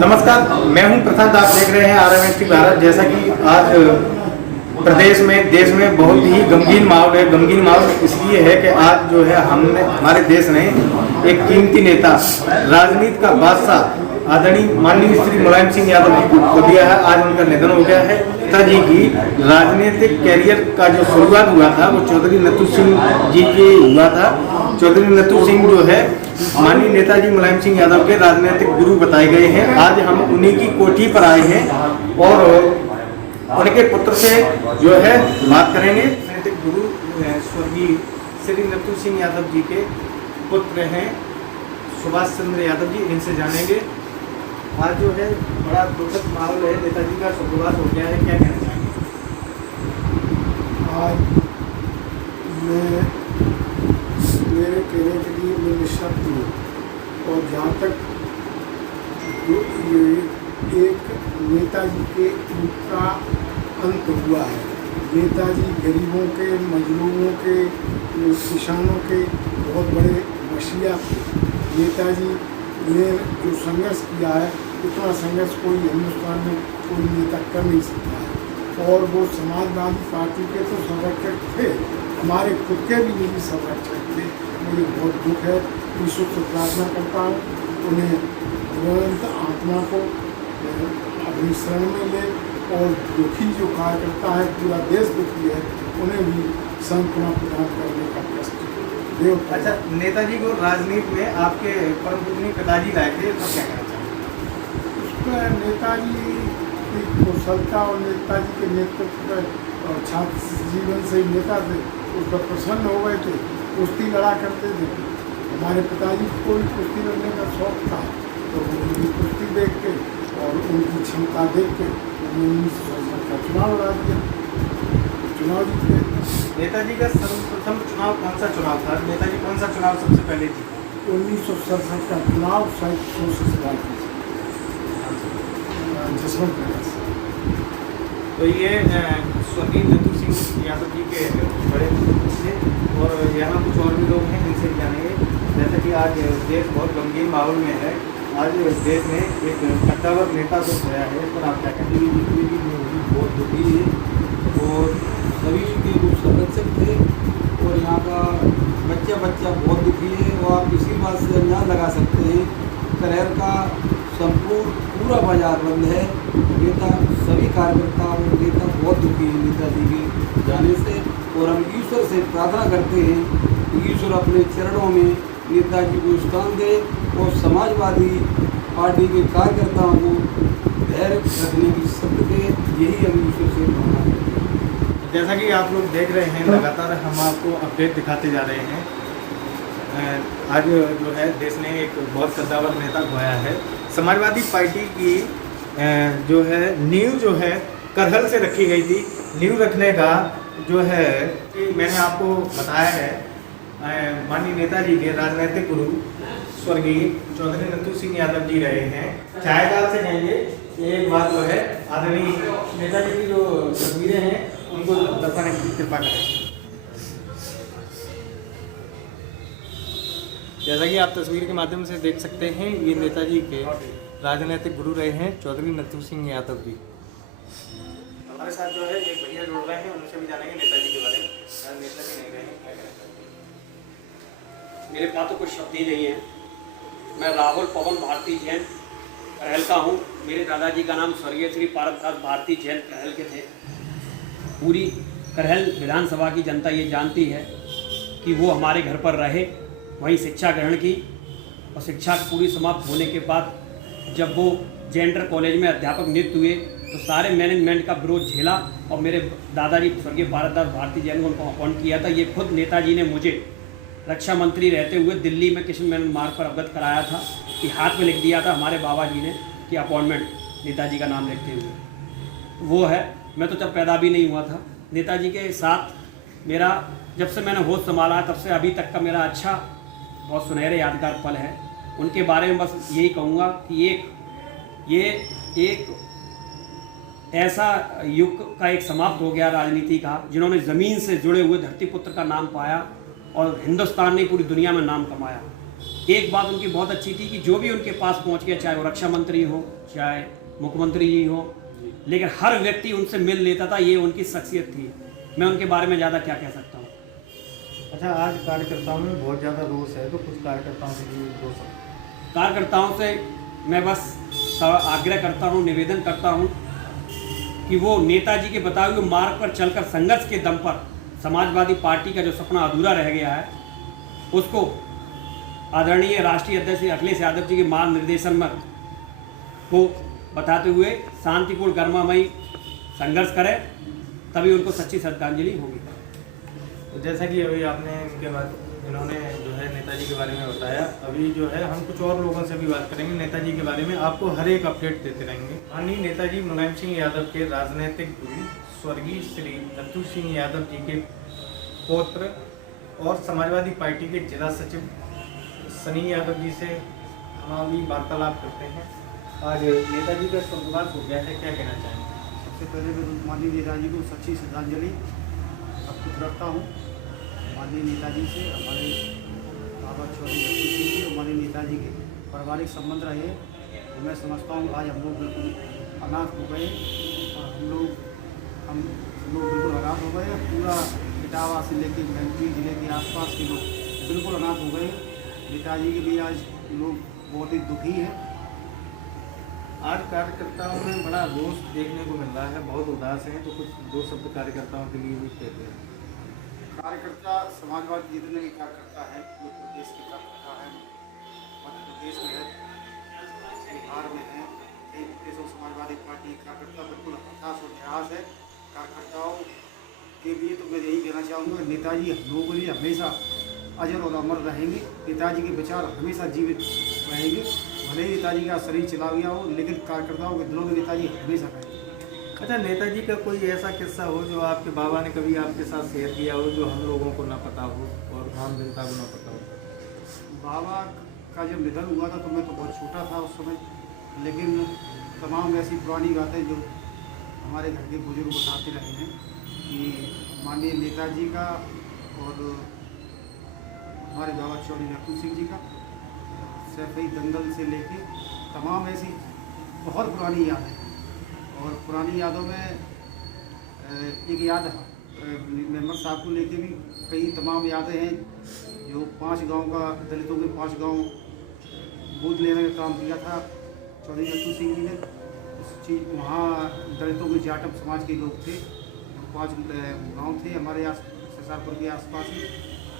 नमस्कार, मैं हूं प्रशांत। आप देख रहे हैं RMST भारत। जैसा कि आज प्रदेश में देश में बहुत ही गमगीन माहौल है। गमगीन माहौल इसलिए है कि आज जो है हमारे देश ने एक कीमती नेता, राजनीति का बादशाह आदरणीय माननीय श्री मुलायम सिंह यादव जी को दिया है। आज उनका निधन हो गया है। पिताजी की राजनीतिक कैरियर का जो शुरुआत हुआ था वो चौधरी नथु सिंह जी के हुआ था। चौधरी नथु सिंह जो है माननीय नेताजी मुलायम सिंह यादव के राजनीतिक गुरु बताए गए हैं। आज हम उन्हीं की कोठी पर आए हैं और उनके पुत्र से जो है बात करेंगे। राजनीतिक गुरु स्वर्गीय श्री नथु सिंह यादव जी के पुत्र हैं सुभाष चंद्र यादव जी, इनसे जानेंगे। आज जो है बड़ा दुखद माहौल है, नेताजी का स्वर्गवास हो गया है, क्या कहना चाहेंगे? आज मेरे कहने के लिए मैं निःशब्द हूँ। और जहाँ तक ये एक नेताजी के युग का अंत हुआ है, नेताजी गरीबों के, मजलूमों के, किसानों के बहुत बड़े मसीहा थे। नेताजी ने जो संघर्ष किया है उतना संघर्ष कोई हिंदुस्तान में कोई नेता कर नहीं सकता है। और वो समाजवादी पार्टी के तो संरक्षक थे, हमारे खुद के भी निजी संरक्षक थे। मुझे बहुत दुख है। ईश्वर से प्रार्थना करता हूँ उन्हें तुरंत आत्मा को अपनी शरण में ले। और दुखी जो कार्यकर्ता है, पूरा देश दुखी है, उन्हें भी सांत्वना प्रदान करने का कष्ट देव। अच्छा, नेताजी को राजनीति में आपके परम पूजनीय पिताजी लाए थे, तो क्या कहना चाहेंगे? उसमें नेताजी की कुशलता और नेताजी के नेतृत्व पर छात्र जीवन से ही नेता थे, उस पर प्रसन्न हो गए थे। कुश्ती लड़ा करते थे। हमारे पिताजी को भी कुश्ती लड़ने का शौक था, तो उनकी कुश्ती देख के और उनकी क्षमता देख के उन्होंने 1967 का चुनाव लड़ा दिया, चुनाव जीते। नेताजी का सर्वप्रथम चुनाव कौन सा चुनाव था? नेताजी कौन सा चुनाव सबसे पहले जीते? 1967 का चुनाव शायद 100 से बात जसवंत नगर से। तो ये स्वर्गीय नथु सिंह यादव जी के बड़े पुत्र थे। और यहाँ कुछ और भी लोग हैं, इनसे भी जानेंगे। जैसा कि आज देश बहुत गमगीन माहौल में है, आज देश में एक कट्टावर नेता तो गया है, इस पर आप क्या कहते हैं? बहुत दुखी है और सभी के जो संरक्षक थे और यहाँ का बच्चा बहुत दुखी है। और आप इसी बात से अंदाज लगा सकते हैं, करेर का संपूर्ण पूरा बाजार बंद है। नेता सभी कार्यकर्ता और नेता बहुत दुखी है नेताजी के जाने से। और हम ईश्वर से प्रार्थना करते हैं कि ईश्वर अपने चरणों में नेताजी को स्थान दे और समाजवादी पार्टी के कार्यकर्ताओं को धैर्य रखने की शक्ति दे। यही हम ईश्वर से प्रार्थना करते हैं। जैसा कि आप लोग देख रहे हैं, लगातार हम आपको अपडेट दिखाते जा रहे हैं। आज जो है देश ने एक बहुत कद्दावर नेता खोया है। समाजवादी पार्टी की जो है नींव जो है करहल से रखी गई थी। नींव रखने का जो है कि मैंने आपको बताया है, माननीय नेताजी के राजनीतिक गुरु स्वर्गीय चौधरी नथु सिंह यादव जी रहे हैं। छायादार से जाएंगे, एक बात जो है आदरणीय नेताजी की जो तस्वीरें हैं उनको दर्शाने की कृपा करें। जैसा कि आप तस्वीर के माध्यम से देख सकते हैं, ये नेताजी के राजनीतिक गुरु रहे हैं चौधरी नथु सिंह यादव जी। हमारे साथ जो है एक भैया जुड़ रहे हैं, उनसे भी जानेंगे नेताजी के बारे में। नेताजी नहीं रहे हैं, क्या कहना चाहेंगे? मेरे पास तो कुछ शब्द ही नहीं है। मैं राहुल पवन भारती जैन करहल का हूँ। मेरे दादाजी का नाम स्वर्गीय श्री पारसदास भारती जैन करहल के थे। पूरी करहल विधानसभा की जनता ये जानती है कि वो हमारे घर पर रहे, वहीं शिक्षा ग्रहण की। और शिक्षा पूरी समाप्त होने के बाद जब वो जेंडर कॉलेज में अध्यापक नियुक्त हुए तो सारे मैनेजमेंट का विरोध झेला और मेरे दादाजी स्वर्गीय पारसदास भारती जैन को उनको अपॉइंट किया था। ये खुद नेताजी ने मुझे रक्षा मंत्री रहते हुए दिल्ली में किशन मैन मार्ग पर अवगत कराया था कि हाथ में लिख दिया था हमारे बाबा जी ने कि अपॉइंटमेंट नेताजी का नाम लिखते हुए। वो है, मैं तो जब पैदा भी नहीं हुआ था। नेताजी के साथ मेरा जब से मैंने होश संभाला तब से अभी तक का मेरा अच्छा बहुत सुनहरे यादगार पल है। उनके बारे में बस यही कहूँगा कि ये एक ऐसा युग का एक समाप्त हो गया राजनीति का, जिन्होंने ज़मीन से जुड़े हुए धरती पुत्र का नाम पाया और हिंदुस्तान ने पूरी दुनिया में नाम कमाया। एक बात उनकी बहुत अच्छी थी कि जो भी उनके पास पहुंच गया, चाहे वो रक्षा मंत्री हो, चाहे मुख्यमंत्री जी हो, लेकिन हर व्यक्ति उनसे मिल लेता था। ये उनकी शख्सियत थी। मैं उनके बारे में ज़्यादा क्या कह सकता हूँ। अच्छा, आज कार्यकर्ताओं में बहुत ज़्यादा रोष है, तो कुछ कार्यकर्ताओं से भी रोष है? कार्यकर्ताओं से मैं बस आग्रह करता हूँ, निवेदन करता हूँ कि वो नेताजी के बताए हुए मार्ग पर चलकर संघर्ष के दम पर समाजवादी पार्टी का जो सपना अधूरा रह गया है, उसको आदरणीय राष्ट्रीय अध्यक्ष श्री अखिलेश यादव जी के मार्ग निर्देशन में को बताते हुए शांतिपूर्ण गर्मामयी संघर्ष करें, तभी उनको सच्ची श्रद्धांजलि होगी। तो जैसा कि अभी आपने इनके बाद इन्होंने जो है नेताजी के बारे में बताया, अभी जो है हम कुछ और लोगों से भी बात करेंगे नेताजी के बारे में, आपको हर एक अपडेट देते रहेंगे। माननीय नेताजी मुलायम सिंह यादव के राजनीतिक गुरु स्वर्गीय श्री नथु सिंह यादव जी के पौत्र और समाजवादी पार्टी के जिला सचिव सनी यादव जी से हम अभी वार्तालाप करते हैं। आज नेताजी का स्वर्गवास हो गया है, क्या कहना चाहेंगे? सबसे पहले मैं माननीय नेताजी को सच्ची श्रद्धांजलि अर्पित करता हूँ। माननीय नेताजी से हमारे बाबा चौधरी नथु सिंह जी और माननीय नेताजी के पारिवारिक संबंध रहे, तो मैं समझता हूँ आज हम लोग बिल्कुल अनाथ हो गए और हम लोग बिल्कुल अनाथ हो गए। पूरा इटावा से लेकर मैनपुरी जिले के आसपास के लोग बिल्कुल अनाथ हो गए। नेताजी के लिए आज लोग बहुत ही दुखी हैं। आज कार्यकर्ताओं में बड़ा रोष देखने को मिल रहा है, बहुत उदास हैं, तो कुछ दो शब्द कार्यकर्ताओं के लिए भी कहते हैं। कार्यकर्ता समाजवादी जितने भी कार्यकर्ता हैं, जो प्रदेश के कार्यकर्ता हैं, मध्य प्रदेश में है, बिहार में है, कई प्रदेशों समाजवादी पार्टी कार्यकर्ता बिल्कुल हताश और निराश है। कार्यकर्ताओं के लिए तो मैं यही कहना चाहूँगा, नेताजी हम लोगों के लिए हमेशा अजर और अमर रहेंगे। नेताजी के विचार हमेशा जीवित रहेंगे। भले ही नेताजी का शरीर चला गया हो, लेकिन कार्यकर्ताओं के दिलों में नेताजी हमेशा रहेंगे। अच्छा, नेताजी का कोई ऐसा किस्सा हो जो आपके बाबा ने कभी आपके साथ शेयर किया हो, जो हम लोगों को ना पता हो और आम जनता को ना पता हो? बाबा का जब निधन हुआ था तो मैं तो बहुत छोटा था उस समय, लेकिन तमाम ऐसी पुरानी बातें जो हमारे घर के बुजुर्ग बताते रहे हैं कि माननीय नेताजी का और हमारे बाबा चौधरी नथु सिंह जी का सैफई दंगल से लेके तमाम ऐसी बहुत पुरानी यादें, और पुरानी यादों में एक याद मेंबर साहब को लेके भी कई तमाम यादें हैं। जो 5 गांव का दलितों के 5 गांव गोद लेने का काम किया था चौधरी नथु सिंह जी ने। उस चीज़ वहाँ दलितों के जाटव समाज के लोग थे, 5 गांव थे हमारे सरसापुर के आसपास ही,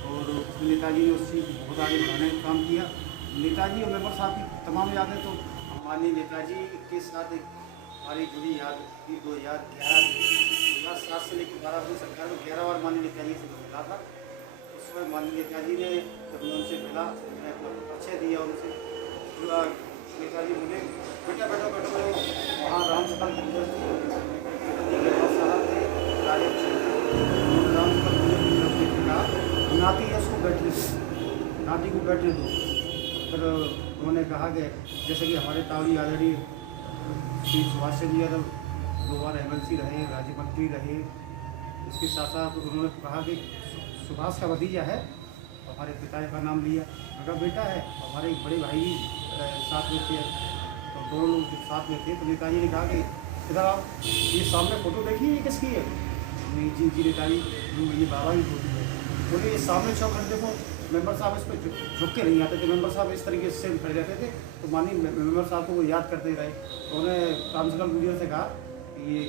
और उसमें नेताजी ने उस चीज़ को बहुत आगे बढ़ाने का काम किया। नेताजी और मेंबर साहब की तमाम यादें तो माननीय नेताजी के साथ एक हमारी जुड़ी याद थी। 2007 से लेकर 12 की सरकार में 11 बार माननीय नेताजी से मिला था। उसमें माननीय नेताजी ने जब मैं उनसे मिला, मैंने अपना परिचय दिया उनसे। पूरा नेताजी बोले बेटा बैठो बैठो बैठो, वहाँ रामसभा थे, साहब थे, रामसभा नाती है उसको बैठने दो, नाती को बैठने दो। फिर उन्होंने कहा कि जैसे कि हमारे ताऊ आदरणीय श्री सुभाष चंद्र यादव 2 बार MLC रहे, राज्य मंत्री रहे, इसके साथ साथ उन्होंने कहा कि सुभाष का भतीजा है, हमारे पिता का नाम लिया, उनका बेटा है, हमारे एक बड़े भाई भी साथ में थे, तो दोनों लोग जब साथ में थे तो नेताजी ने कहा कि इधर आप ये सामने फ़ोटो देखिए, ये किसकी है? जी जी नेताजी, ये बाबा की फोटो है। बोले ये सामने 6 घंटे को मेंबर साहब इस पर झुक के नहीं आते थे, मेंबर साहब इस तरीके से खड़े रहते थे, तो माननीय मेंबर साहब को वो याद करते रहे। तो उन्हें रामसगल गुजर से कहा कि ये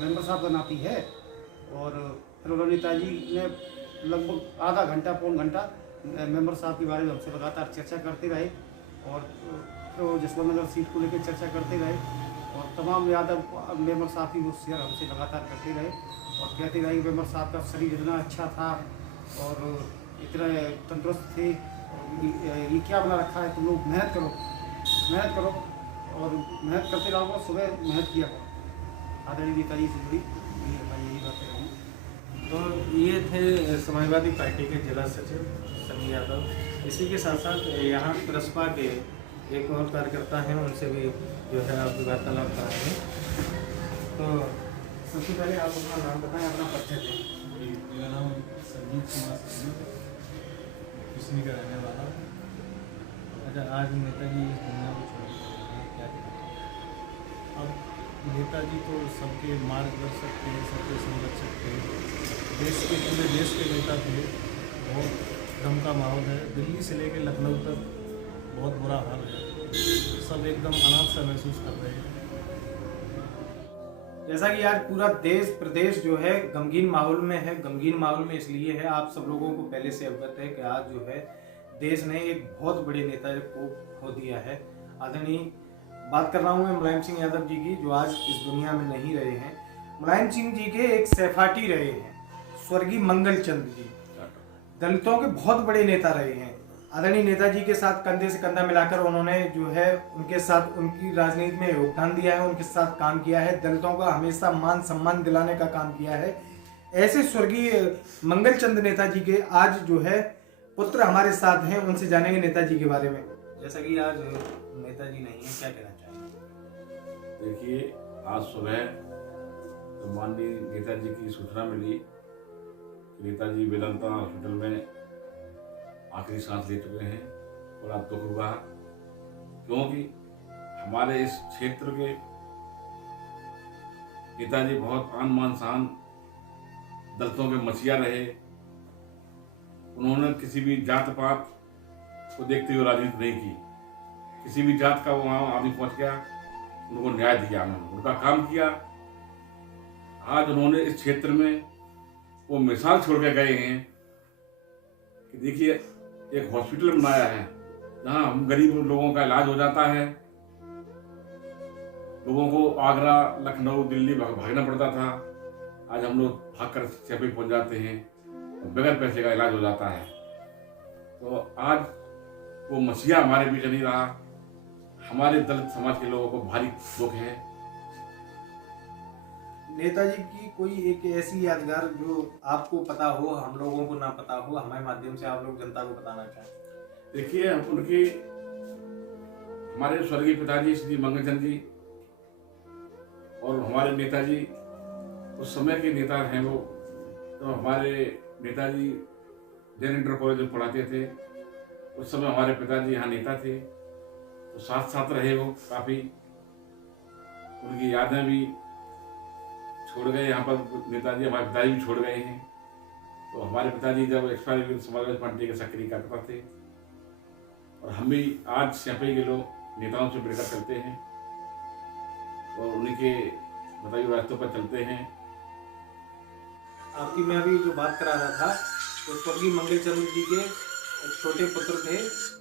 मेंबर साहब का नाती है, और फिर उन्होंने नेताजी ने लगभग आधा घंटा पौन घंटा मेंबर साहब के बारे में हमसे लगातार चर्चा करते रहे, और फिर वो जसवंत नगर सीट को लेकर चर्चा करते रहे, और तमाम यादव मेंबर साहब की वो शेयर हमसे लगातार करते रहे, और कहते रहे मेंबर साहब का शरीर इतना अच्छा था और इतना तंदुरुस्त थे, ये क्या बना रखा है, तुम लोग मेहनत करो और मेहनत करते रहो, सुबह मेहनत किया करो। आदरणीय नेताजी से जुड़ी यही बातें रहीं। तो ये थे समाजवादी पार्टी के जिला सचिव सनी यादव। इसी के साथ साथ यहाँ प्रसपा के एक और कार्यकर्ता हैं, उनसे भी जो है आप वार्तालाप कराएंगे। तो सबसे पहले आप अपना नाम बताएं, अपना परिचय दें। मेरा नाम संजीव कुमार सिंह, किसनी का रहने वाला। अच्छा, आज नेताजी इस दुनिया को छोड़ के गए हैं, क्या कहना? अब नेताजी तो सबके मार्गदर्शक थे, सबके संरक्षक थे, देश के पूरे देश के नेता थे। बहुत गम का माहौल है। दिल्ली से लेकर लखनऊ तक बहुत बुरा हाल है। सब एकदम अनाथ सा महसूस कर रहे हैं। जैसा कि आज पूरा देश प्रदेश जो है गमगीन माहौल में है। गमगीन माहौल में इसलिए है, आप सब लोगों को पहले से अवगत है कि आज जो है देश ने एक बहुत बड़े नेता को खो दिया है। आदरणीय बात कर रहा हूँ मैं मुलायम सिंह यादव जी की, जो आज इस दुनिया में नहीं रहे हैं। मुलायम सिंह जी के एक सहपाठी रहे हैं स्वर्गीय मंगल चंद जी, दलितों के बहुत बड़े नेता रहे हैं। आदरणीय नेताजी के साथ कंधे से कंधा मिलाकर उन्होंने जो है उनके साथ उनकी राजनीति में योगदान दिया है, उनके साथ काम किया है, दलितों का हमेशा मान सम्मान दिलाने का काम किया है। ऐसे स्वर्गीय मंगल चंद नेताजी के आज जो है पुत्र हमारे साथ हैं, उनसे जानेंगे नेताजी के बारे में। जैसा कि आज नेताजी नहीं है, क्या कहना चाहेंगे? देखिए, आज सुबह तो माननीय नेताजी की सूचना मिली, नेताजी वेदांता हॉस्पिटल में आखिरी सांस ले चुके हैं। बड़ा दुख हुआ, क्योंकि हमारे इस क्षेत्र के नेताजी बहुत आन मान शान दलितों के मसीहा रहे। उन्होंने किसी भी जात पात को देखते हुए राजनीति नहीं की। किसी भी जात का वहाँ आदमी पहुँच गया, उनको न्याय दिया, उन्होंने उनका काम किया। आज उन्होंने इस क्षेत्र में वो मिसाल छोड़ के गए हैं कि देखिए, एक हॉस्पिटल बनाया है जहाँ हम गरीब लोगों का इलाज हो जाता है। लोगों को आगरा, लखनऊ, दिल्ली भागना पड़ता था, आज हम लोग भागकर चेपी पहुंच जाते हैं, बगैर पैसे का इलाज हो जाता है। तो आज वो मसीहा हमारे बीच नहीं रहा। हमारे दलित समाज के लोगों को भारी दुख है। नेताजी की कोई एक ऐसी यादगार जो आपको पता हो, हम लोगों को ना पता हो, हमारे माध्यम से आप लोग जनता को बताना चाहें? देखिए, उनकी हमारे स्वर्गीय पिताजी श्री मंगलचंद जी और हमारे नेताजी उस समय के नेता हैं। वो तो हमारे नेताजी जैन इंटर कॉलेज में पढ़ाते थे, उस समय हमारे पिताजी यहाँ नेता थे, तो साथ साथ रहे वो काफ़ी। उनकी यादें भी छोड़ गए यहाँ पर नेताजी, हमारे पिताजी भी छोड़ गए हैं। तो हमारे पिताजी जब एक्सपायर हुए समाजवादी पार्टी के सक्रिय कार्यकर्ता थे, और हम भी आज स्यापी के लोग नेताओं से मिलकर चलते हैं और उन्हीं के बताइए रास्तों पर चलते हैं। आपकी मैं अभी जो बात करा रहा था, तो स्वर्गीय मंगल चंद जी के छोटे पुत्र थे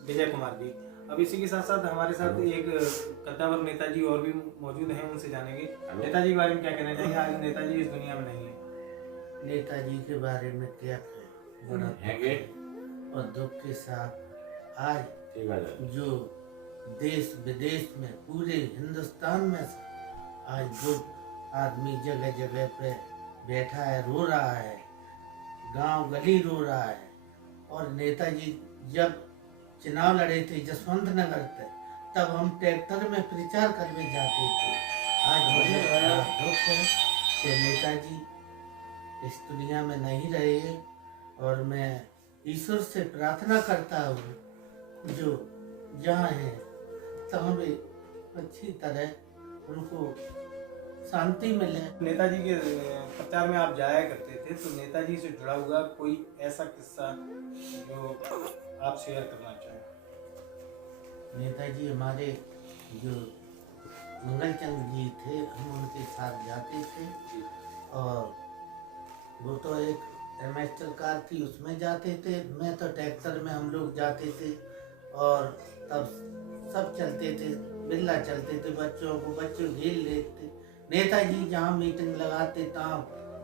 विजय कुमार जी। अब इसी के साथ साथ हमारे साथ एक कद्दावर नेताजी और भी मौजूद हैं, उनसे जानेंगे नेताजी के बारे में क्या कहना चाहिए। आज नेताजी इस दुनिया में नहीं है। नेताजी के बारे में क्या कहें, बड़ा हैंगे और दुख के साथ आज जो देश विदेश में पूरे हिंदुस्तान में से आज जो आदमी जगह जगह पे बैठा है, रो रहा है, गांव गली रो रहा है। और नेताजी जब चुनाव लड़े थे जसवंत नगर पे, तब हम ट्रैक्टर में प्रचार करने जाते थे। आज मुझे बड़ा दुख है कि नेताजी इस दुनिया में नहीं रहे, और मैं ईश्वर से प्रार्थना करता हूँ जो जहाँ है तो हमें अच्छी तरह उनको शांति मिले। नेताजी के प्रचार में आप जाया करते थे, तो नेताजी से जुड़ा हुआ कोई ऐसा किस्सा जो आप शेयर करना चाहें? नेताजी हमारे जो मंगलचंद जी थे, हम उनके साथ जाते थे, और वो तो एक एमएचएल कार थी उसमें जाते थे, मैं तो ट्रैक्टर में हम लोग जाते थे। और तब सब चलते थे, बिल्ला चलते थे, बच्चों को बच्चे घेर लेते। नेताजी जहाँ मीटिंग लगाते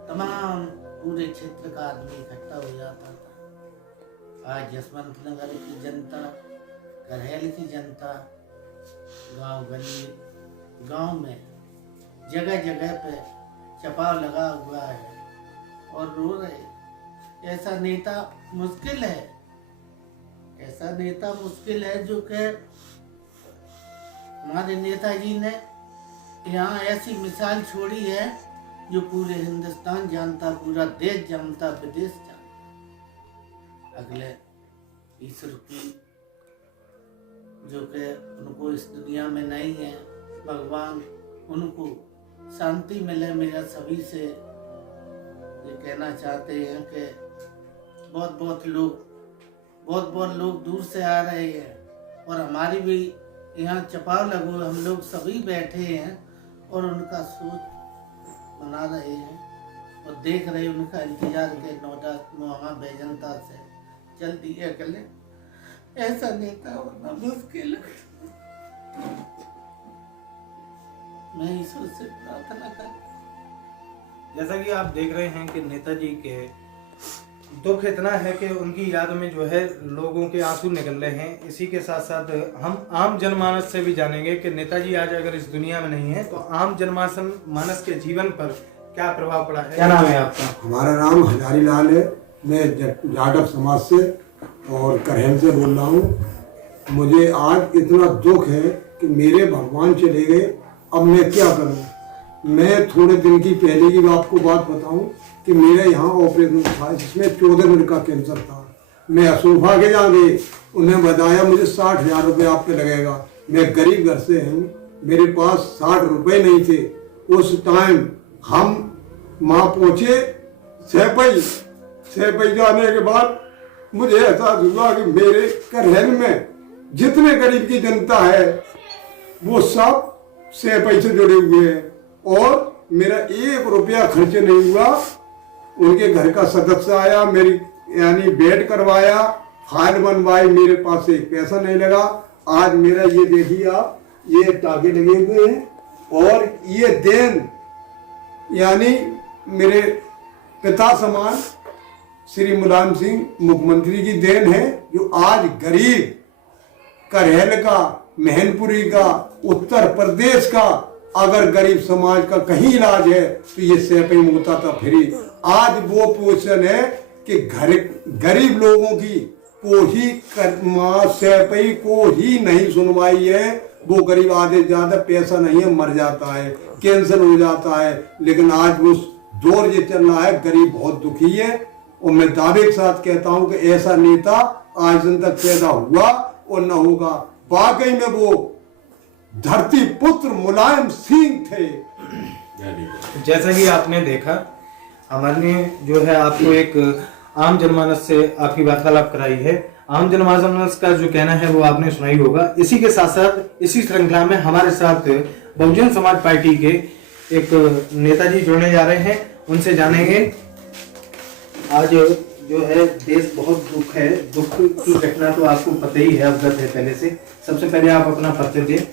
तमाम पूरे क्षेत्र का आदमी इकट्ठा हो जाता था। आज जसवंत नगर की जनता, करहल की जनता, गांव गली गांव में जगह जगह पे चपाव लगा हुआ है और रो रहे। ऐसा नेता मुश्किल है, ऐसा नेता मुश्किल है जो कि हमारे नेताजी ने यहाँ ऐसी मिसाल छोड़ी है जो पूरे हिंदुस्तान जानता, पूरा देश जानता, विदेश जानता। अगले ईश्वर की जो कि उनको इस दुनिया में नहीं है। भगवान उनको शांति मिले। मेरा सभी से ये कहना चाहते हैं कि बहुत बहुत लोग दूर से आ रहे हैं और हमारी भी यहाँ चपाव लगो हम लोग सभी बैठे हैं और उनका सोच बना रहे हैं और देख रहे हैं उनका इंतजार के नोटा वहाँ बेजनता से जल्दी अकेले ऐसा नेता होना मुश्किल है। मैं ईश्वर से प्रार्थना कर जैसा कि आप देख रहे हैं कि नेताजी के दुख इतना है कि उनकी याद में जो है लोगों के आंसू निकल रहे हैं। इसी के साथ साथ हम आम जनमानस से भी जानेंगे कि नेताजी आज अगर इस दुनिया में नहीं है तो आम जनमानस के जीवन पर क्या प्रभाव पड़ा है। क्या नाम है आपका? हमारा नाम हजारी लाल है। मैं जाटव समाज से और करहल से बोल रहा हूँ। मुझे आज इतना दुख है कि मेरे भगवान चले गए, अब मैं क्या करूँ। मैं थोड़े दिन की पहले की आपको बात बताऊँ कि मेरे यहाँ ऑपरेशन था जिसमें 14 मिनट का कैंसर था। मैं असूफा के यहाँ गए, उन्हें बताया मुझे 60,000 रुपये आप पे लगेगा। मैं गरीब घर से हूँ, मेरे पास 60 रुपये नहीं थे। उस टाइम हम वहाँ पहुँचे सेपई जाने के बाद मुझे एहसास हुआ कि मेरे करहल में जितने गरीब की जनता है वो सब सेपई से जुड़े हुए हैं और मेरा 1 रुपया खर्च नहीं हुआ। उनके घर का सदस्य आया, मेरी यानी बेड करवाया, फाइल बनवाई, मेरे पास से पैसा नहीं लगा। आज मेरा ये देखिए आप, ये टाके लगे हुए हैं और ये देन यानी मेरे पिता समान श्री मुलायम सिंह मुख्यमंत्री की देन है, जो आज गरीब करहल का, मैनपुरी का, उत्तर प्रदेश का अगर गरीब समाज का कहीं इलाज है तो ये सेपई में होता था फ्री। आज वो पोजीशन है कि गरीब लोगों की को ही सेपई को ही नहीं सुनवाई है। वो गरीब आधे ज्यादा पैसा नहीं है, मर जाता है, कैंसर हो जाता है। लेकिन आज वो दौर ये चल रहा है, गरीब बहुत दुखी है। और मैं दावे के साथ कहता हूं कि ऐसा नेता आज दिन तक पैदा हुआ और न होगा। वाकई में वो धरती पुत्र मुलायम सिंह थे। जैसा कि आपने देखा, हमारे जो है आपको एक आम जनमानस से आपकी वार्तालाप कराई है। आम जनमानस का जो कहना है वो आपने सुनाई होगा। इसी के साथ साथ इसी श्रृंखला में हमारे साथ बहुजन समाज पार्टी के एक नेताजी जुड़ने जा रहे हैं, उनसे जानेंगे। आज जो है देश बहुत दुख है, दुख की घटना तो आपको पता ही है, अवगत है पहले से। सबसे पहले आप अपना परिचय दें।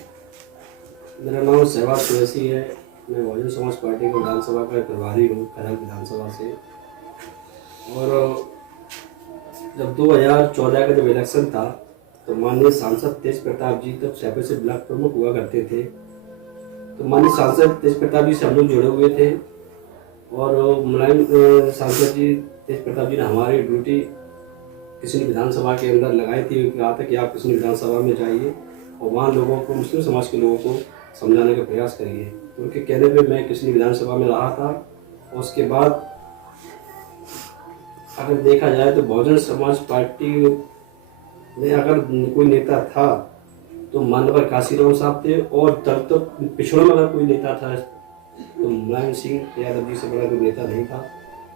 मेरा नाम सहवाग कुरैशी है। मैं बहुजन समाज पार्टी के विधानसभा का प्रभारी हूँ करहल विधानसभा से। और जब 2014 का जब इलेक्शन था तो माननीय सांसद तेज प्रताप जी तब सेपई से ब्लॉक प्रमुख हुआ करते थे। तो माननीय सांसद तेज प्रताप जी से हम लोग जुड़े हुए थे और मुलायम सांसद जी तेज प्रताप जी ने हमारी ड्यूटी किसी विधानसभा के अंदर लगाई थी। कहा था कि आप किसी विधानसभा में जाइए और वहाँ लोगों को, मुस्लिम समाज के लोगों को समझाने का प्रयास करिए। उनके कहने पे मैं किसी विधानसभा में रहा था। और उसके बाद अगर देखा जाए तो बहुजन समाज पार्टी में अगर कोई नेता था तो मानवर काशीराम साहब थे और दलित पिछड़ों में अगर कोई नेता था तो मुलायम सिंह यादव जी से बड़ा कोई नेता नहीं था।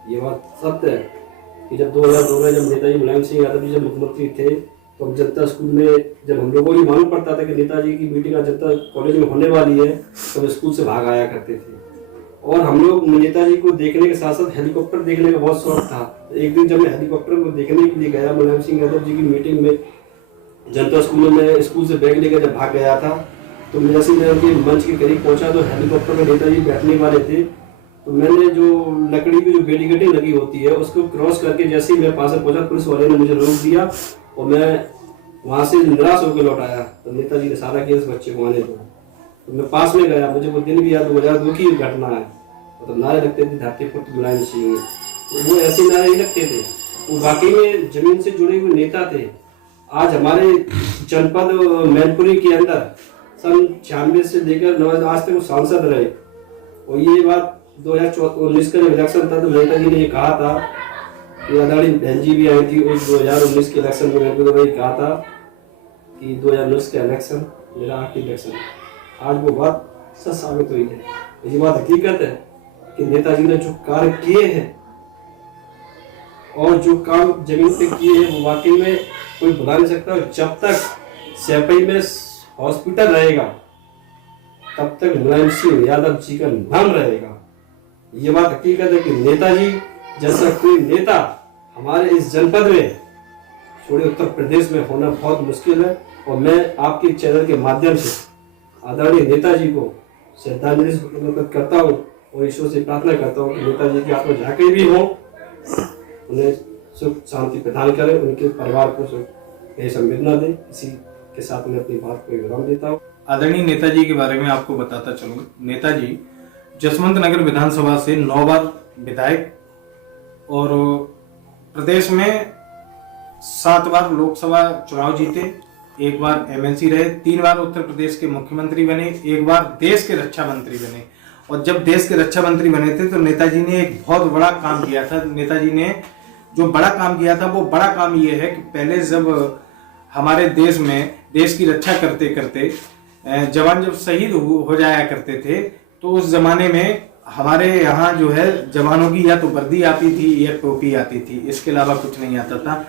ये बात सत्य है कि जब 2002 में जब नेताजी मुलायम सिंह यादव जी जब मुख्यमंत्री थे तो जनता स्कूल में जब हम लोगों को मालूम पड़ता था कि नेताजी की मीटिंग जनता कॉलेज में होने वाली है तब स्कूल से भाग आया करते थे। और हम लोग नेताजी को देखने के साथ साथ हेलीकॉप्टर देखने का बहुत शौक था। एक दिन जब मैं हेलीकॉप्टर को देखने के लिए गया मुलायम सिंह यादव जी की मीटिंग में जनता स्कूल में, स्कूल से बैग लेकर जब भाग गया था तो मैं जैसे मैं उनके मंच के करीब पहुंचा तो हेलीकॉप्टर में नेताजी बैठने वाले थे। तो मैंने जो लकड़ी की जो बैरिकेडिंग लगी होती है उसको क्रॉस करके जैसे ही मैं पास में पहुंचा पुलिस वाले ने मुझे रोक दिया और मैं वहाँ से निराश होकर लौट आया। तो नेताजी ने सारा किया इस बच्चे को आने दो। तो मैं पास में गया, मुझे वो दिन भी याद 2002 की घटना है। तो नारे लगते थे धरती पुत्र मुलायम सिंह, तो वो ऐसे नारे ही लगते थे। वो वाकई में जमीन से जुड़े हुए नेता थे। आज हमारे जनपद मैनपुरी के अंदर सन 96 से लेकर आज तक वो सांसद रहे। और ये बात 2019 का जब इलेक्शन था तो नेताजी ने ये कहा था, ये आदरणीय बहन जी भी आई थी उस 2019 के इलेक्शन में, मैंने वही कहा था कि 2019 का इलेक्शन मेरा आखिरी इलेक्शन, आज वो बात सच साबित हुई है। ये बात हकीकत है कि नेताजी ने जो कार्य किए हैं और जो काम जमीन पे किए हैं वो वाकई में कोई भुला नहीं सकता। और जब तक सैपई में हॉस्पिटल रहेगा तब तक मुलायम सिंह यादव जी का नाम रहेगा। ये बात हकीकत है कि नेताजी जैसा कोई नेता हमारे इस जनपद में, छोड़िए उत्तर प्रदेश में, होना बहुत मुश्किल है। और मैं आपके चैनल के माध्यम से आदरणीय नेताजी को श्रद्धांजलि अर्पित करता हूँ और ईश्वर से प्रार्थना करता हूँ कि नेताजी की आत्मा जहाँ कहीं भी हो उन्हें सुख शांति प्रदान करें, उनके परिवार को सुख यही संवेदना दे। इसी के साथ मैं अपनी बात को विराम देता हूँ। आदरणीय नेताजी के बारे में आपको बताता चलूँ। नेताजी जसवंत नगर विधानसभा से 9 बार विधायक और प्रदेश में 7 बार लोकसभा चुनाव जीते, 1 बार एमएलसी रहे, 3 बार उत्तर प्रदेश के मुख्यमंत्री बने, 1 बार देश के रक्षा मंत्री बने। और जब देश के रक्षा मंत्री बने थे तो नेताजी ने एक बहुत बड़ा काम किया था। नेताजी ने जो बड़ा काम किया था वो बड़ा काम ये है कि पहले जब हमारे देश में देश की रक्षा करते करते जवान जब शहीद हो जाया करते थे तो उस जमाने में हमारे यहाँ जो है जवानों की या तो वर्दी आती थी या टोपी आती थी, इसके अलावा कुछ नहीं आता था।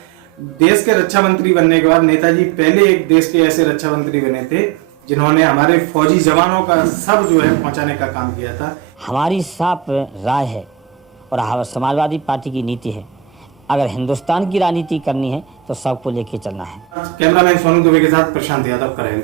देश के रक्षा मंत्री बनने के बाद नेताजी पहले एक देश के ऐसे रक्षा मंत्री बने थे जिन्होंने हमारे फौजी जवानों का सब जो है पहुंचाने का काम किया था। हमारी साफ राय है और समाजवादी पार्टी की नीति है, अगर हिंदुस्तान की राजनीति करनी है तो सबको लेके चलना है। कैमरामैन सोनू दुबे के साथ प्रशांत यादव, करेल।